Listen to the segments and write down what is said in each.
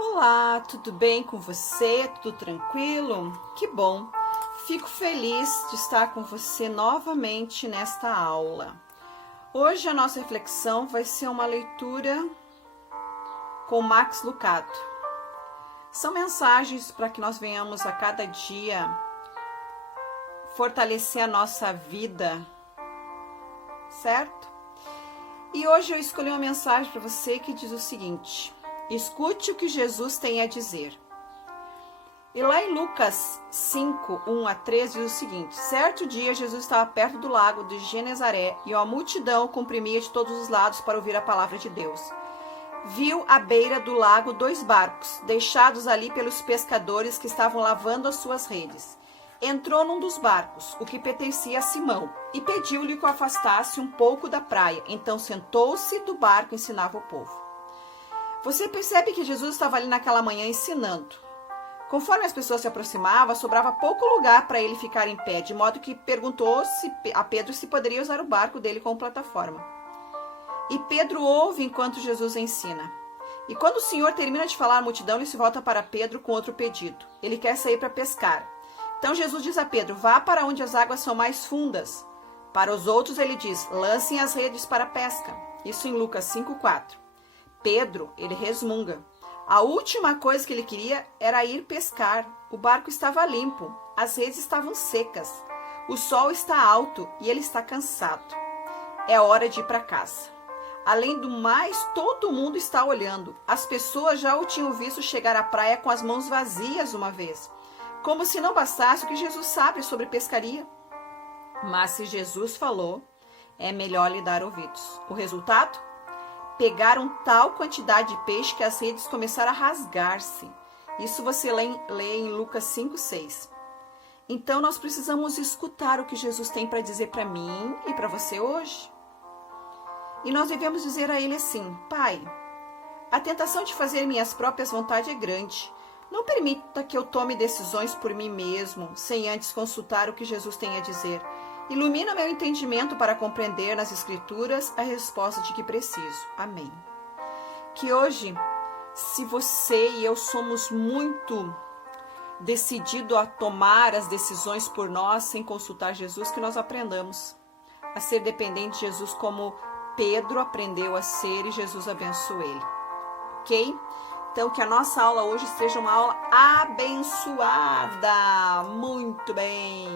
Olá, tudo bem com você? Tudo tranquilo? Que bom! Fico feliz de estar com você novamente nesta aula. Hoje a nossa reflexão vai ser uma leitura com Max Lucado. São mensagens para que nós venhamos a cada dia fortalecer a nossa vida, certo? E hoje eu escolhi uma mensagem para você que diz o seguinte: escute o que Jesus tem a dizer. E lá em Lucas 5, 1 a 13 diz o seguinte: certo dia Jesus estava perto do lago de Genezaré e uma multidão o comprimia de todos os lados para ouvir a palavra de Deus. Viu à beira do lago 2 barcos, deixados ali pelos pescadores que estavam lavando as suas redes. Entrou num dos barcos, o que pertencia a Simão, e pediu-lhe que o afastasse um pouco da praia. Então sentou-se do barco e ensinava o povo. Você percebe que Jesus estava ali naquela manhã ensinando. Conforme as pessoas se aproximavam, sobrava pouco lugar para ele ficar em pé, de modo que perguntou a Pedro se poderia usar o barco dele como plataforma. E Pedro ouve enquanto Jesus ensina. E quando o Senhor termina de falar à multidão, ele se volta para Pedro com outro pedido. Ele quer sair para pescar. Então Jesus diz a Pedro: vá para onde as águas são mais fundas. Para os outros ele diz: lancem as redes para a pesca. Isso em Lucas 5:4. Pedro, ele resmunga. A última coisa que ele queria era ir pescar. O barco estava limpo, as redes estavam secas, o sol está alto e ele está cansado. É hora de ir para casa. Além do mais, todo mundo está olhando. As pessoas já o tinham visto chegar à praia com as mãos vazias uma vez. Como se não bastasse o que Jesus sabe sobre pescaria. Mas se Jesus falou, é melhor lhe dar ouvidos. O resultado? Pegaram tal quantidade de peixe que as redes começaram a rasgar-se. Isso você lê em Lucas 5:6. Então nós precisamos escutar o que Jesus tem para dizer para mim e para você hoje. E nós devemos dizer a ele assim: Pai, a tentação de fazer minhas próprias vontades é grande. Não permita que eu tome decisões por mim mesmo, sem antes consultar o que Jesus tem a dizer. Ilumina meu entendimento para compreender nas Escrituras a resposta de que preciso. Amém. Que hoje, se você e eu somos muito decididos a tomar as decisões por nós, sem consultar Jesus, que nós aprendamos a ser dependente de Jesus como Pedro aprendeu a ser e Jesus abençoou ele. Ok? Então, que a nossa aula hoje seja uma aula abençoada. Muito bem.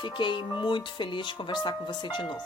Fiquei muito feliz de conversar com você de novo.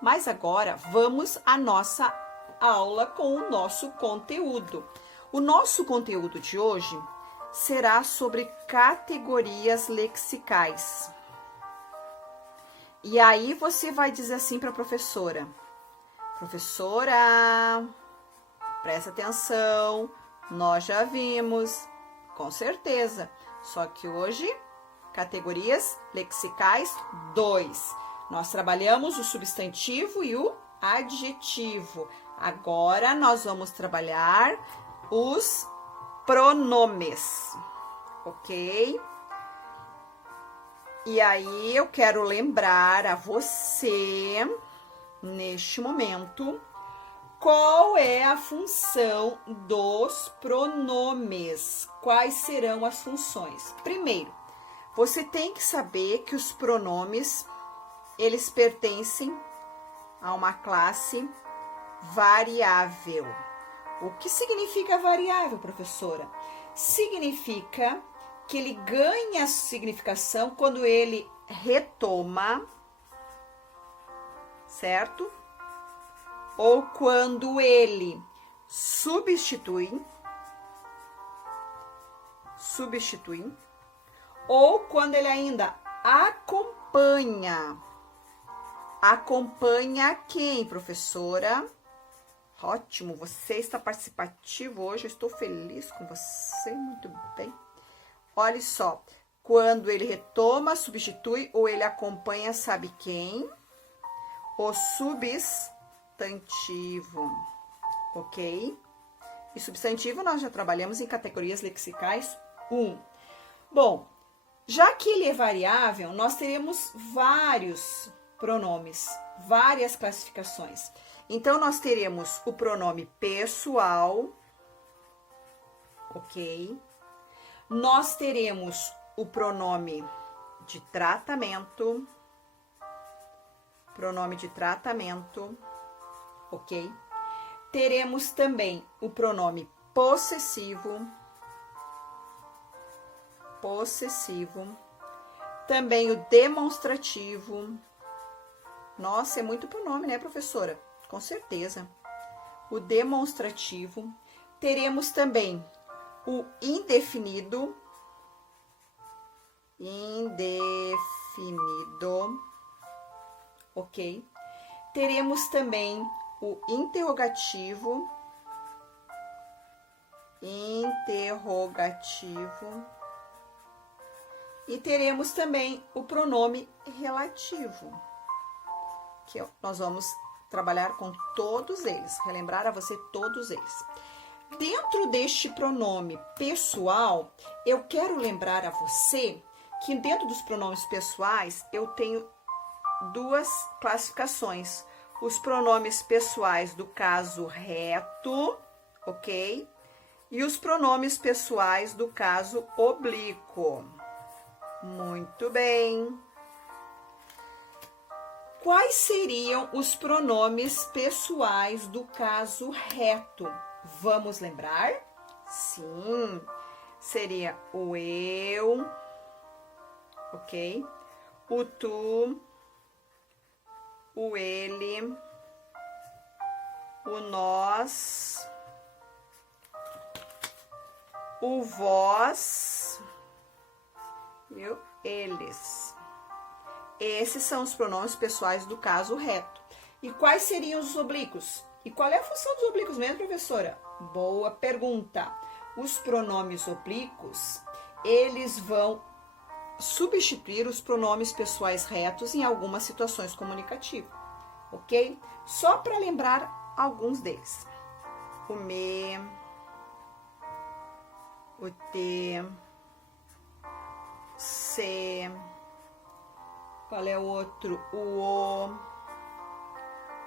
Mas agora, vamos à nossa aula com o nosso conteúdo. O nosso conteúdo de hoje será sobre categorias lexicais. E aí você vai dizer assim para a professora: professora, presta atenção. Nós já vimos, com certeza. Só que hoje, categorias lexicais 2. Nós trabalhamos o substantivo e o adjetivo. Agora nós vamos trabalhar os pronomes, ok? E aí eu quero lembrar a você, neste momento, qual é a função dos pronomes? Quais serão as funções? Primeiro, você tem que saber que os pronomes, eles pertencem a uma classe variável. O que significa variável, professora? Significa que ele ganha significação quando ele retoma, certo? Ou quando ele substitui, ou quando ele ainda acompanha. Acompanha quem, professora? Ótimo, você está participativo hoje, eu estou feliz com você, muito bem. Olha só, quando ele retoma, substitui ou ele acompanha, sabe quem? O substantivo, ok? E substantivo nós já trabalhamos em categorias lexicais 1. Bom, já que ele é variável, nós teremos vários pronomes, várias classificações. Então, nós teremos o pronome pessoal, ok? Nós teremos o pronome de tratamento, ok? Teremos também o pronome possessivo, também o demonstrativo. Nossa, é muito pronome, né, professora? Com certeza. O demonstrativo. Teremos também o indefinido, ok? Teremos também o interrogativo, e teremos também o pronome relativo, que nós vamos trabalhar com todos eles, relembrar a você todos eles. Dentro deste pronome pessoal, eu quero lembrar a você que dentro dos pronomes pessoais eu tenho duas classificações. Os pronomes pessoais do caso reto, ok? E os pronomes pessoais do caso oblíquo. Muito bem. Quais seriam os pronomes pessoais do caso reto? Vamos lembrar? Sim, seria o eu, ok? O tu, o ele, o nós, o vós e o eles. Esses são os pronomes pessoais do caso reto. E quais seriam os oblíquos? E qual é a função dos oblíquos mesmo, professora? Boa pergunta. Os pronomes oblíquos, eles vão substituir os pronomes pessoais retos em algumas situações comunicativas, ok? Só para lembrar alguns deles. O me, o te, se, qual é o outro?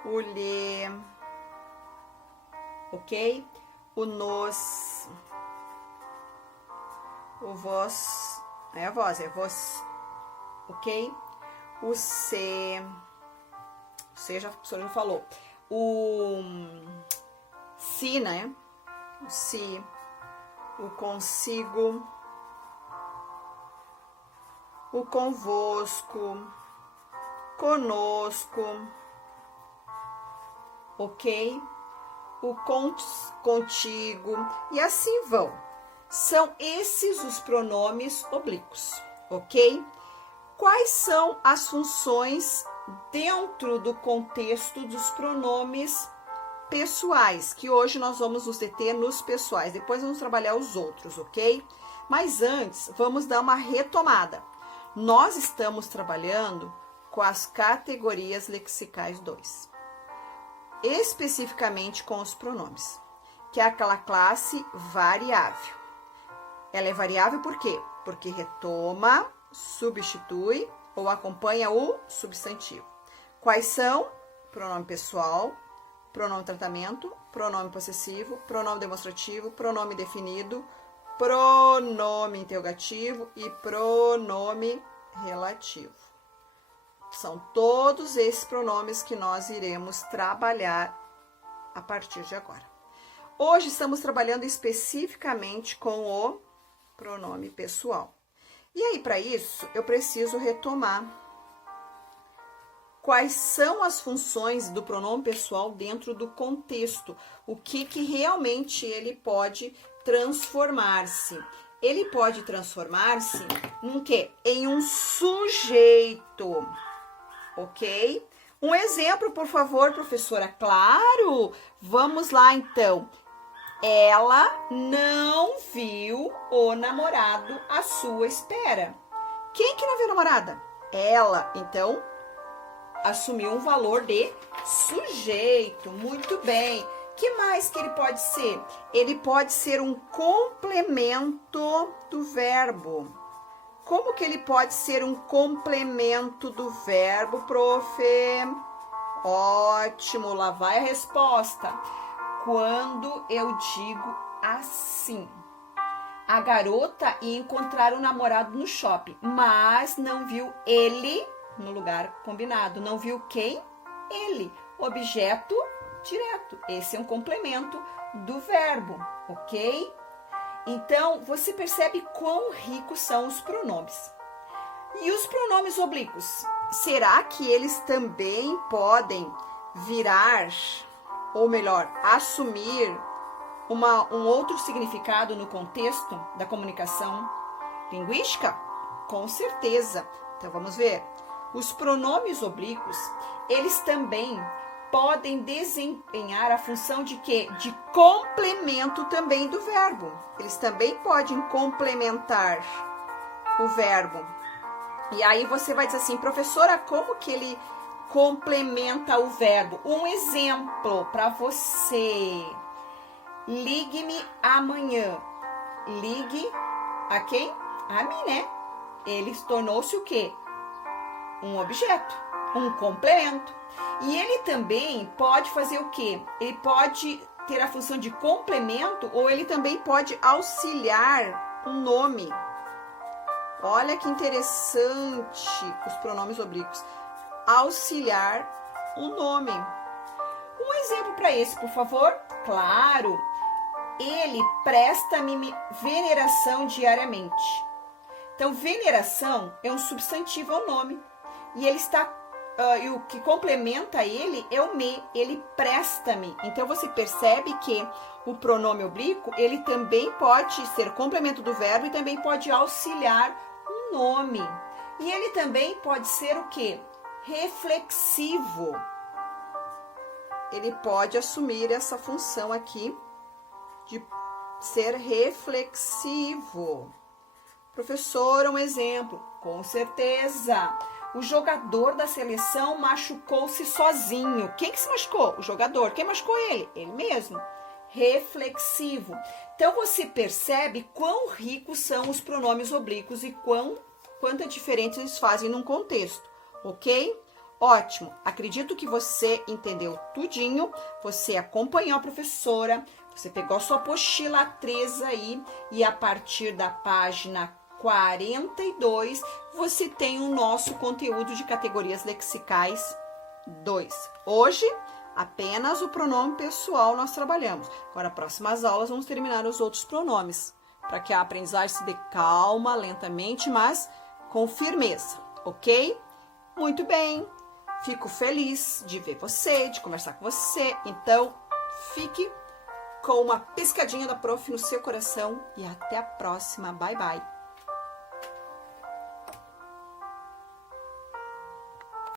O lhe, ok? O nos, o vós, não é a voz, é vós, ok? O se já, a professora já falou. O si, né? O si, o consigo, o convosco, conosco, ok? O contigo, e assim vão. São esses os pronomes oblíquos, ok? Quais são as funções dentro do contexto dos pronomes pessoais? Que hoje nós vamos nos deter nos pessoais, depois vamos trabalhar os outros, ok? Mas antes, vamos dar uma retomada. Nós estamos trabalhando com as categorias lexicais 2. Especificamente com os pronomes, que é aquela classe variável. Ela é variável por quê? Porque retoma, substitui ou acompanha o substantivo. Quais são? Pronome pessoal, pronome tratamento, pronome possessivo, pronome demonstrativo, pronome definido, pronome interrogativo e pronome relativo. São todos esses pronomes que nós iremos trabalhar a partir de agora. Hoje estamos trabalhando especificamente com o pronome pessoal. E aí, para isso, eu preciso retomar quais são as funções do pronome pessoal dentro do contexto. O que realmente ele pode transformar-se. Ele pode transformar-se em quê? Em um sujeito. Ok? Um exemplo, por favor, professora. Claro! Vamos lá, então. Ela não viu o namorado à sua espera. Quem que não viu a namorada? Ela. Então, assumiu um valor de sujeito. Muito bem. Que mais que ele pode ser? Ele pode ser um complemento do verbo. Como que ele pode ser um complemento do verbo, prof? Ótimo, lá vai a resposta. Quando eu digo assim, a garota ia encontrar o namorado no shopping, mas não viu ele no lugar combinado. Não viu quem? Ele. Objeto direto. Esse é um complemento do verbo, ok? Então, você percebe quão ricos são os pronomes. E os pronomes oblíquos? Será que eles também podem virar, ou melhor, assumir um outro significado no contexto da comunicação linguística? Com certeza. Então, vamos ver. Os pronomes oblíquos, eles também podem desempenhar a função de quê? De complemento também do verbo. Eles também podem complementar o verbo. E aí você vai dizer assim, professora, como que ele complementa o verbo? Um exemplo para você. Ligue-me amanhã. Ligue a quem? A mim, né? Ele tornou-se o quê? Um objeto, um complemento. E ele também pode fazer o quê? Ele pode ter a função de complemento ou ele também pode auxiliar um nome. Olha que interessante os pronomes oblíquos. Auxiliar um nome. Um exemplo para esse, por favor. Claro, ele presta-me veneração diariamente. Então, veneração é um substantivo ao nome. E ele está, e o que complementa ele é o me, ele presta-me. Então, você percebe que o pronome oblíquo, ele também pode ser complemento do verbo e também pode auxiliar um nome. E ele também pode ser o quê? Reflexivo. Ele pode assumir essa função aqui de ser reflexivo. Professora, um exemplo. Com certeza. O jogador da seleção machucou-se sozinho. Quem que se machucou? O jogador. Quem machucou ele? Ele mesmo. Reflexivo. Então, você percebe quão ricos são os pronomes oblíquos e quanta diferença eles fazem num contexto, ok? Ótimo. Acredito que você entendeu tudinho, você acompanhou a professora, você pegou a sua apostila 3 aí e a partir da página 42, você tem o nosso conteúdo de categorias lexicais 2. Hoje, apenas o pronome pessoal nós trabalhamos. Agora, próximas aulas, vamos terminar os outros pronomes, para que a aprendizagem se dê calma, lentamente, mas com firmeza, ok? Muito bem, fico feliz de ver você, de conversar com você. Então, fique com uma piscadinha da prof no seu coração e até a próxima. Bye, bye.